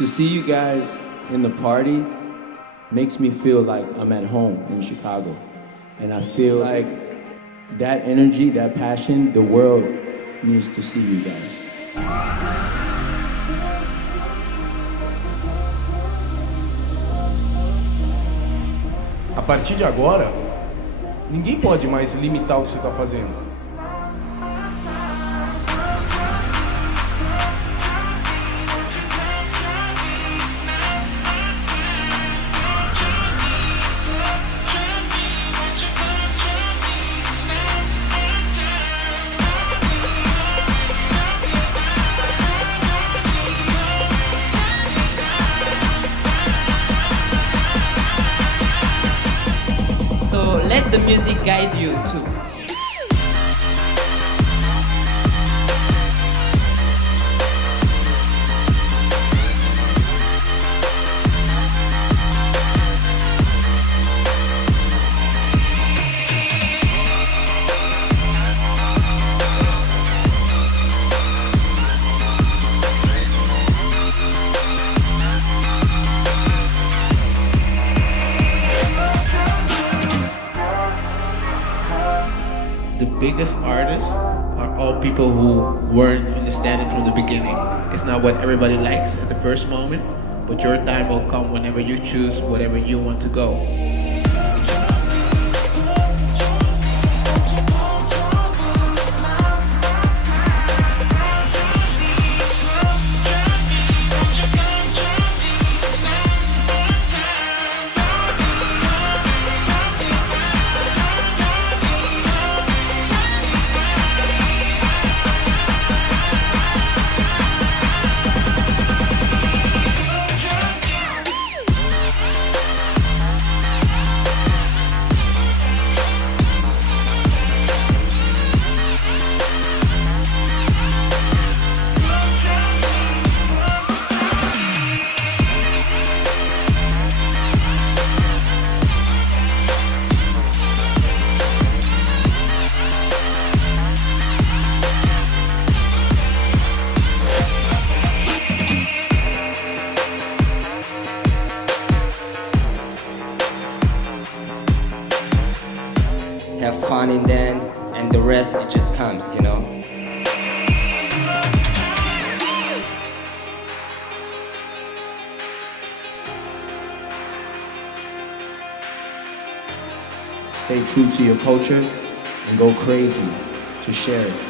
To see you guys in the party makes me feel like I'm at home in Chicago. And I feel like that energy, that passion, the world needs to see you guys. A partir de agora, ninguém pode mais limitar o que você está fazendo. So let the music guide you too. The biggest artists are all people who weren't understanding from the beginning. It's not what everybody likes at the first moment, but your time will come whenever you choose whatever you want to go. Have fun and dance, and the rest it just comes, you know. Stay true to your culture and go crazy to share it.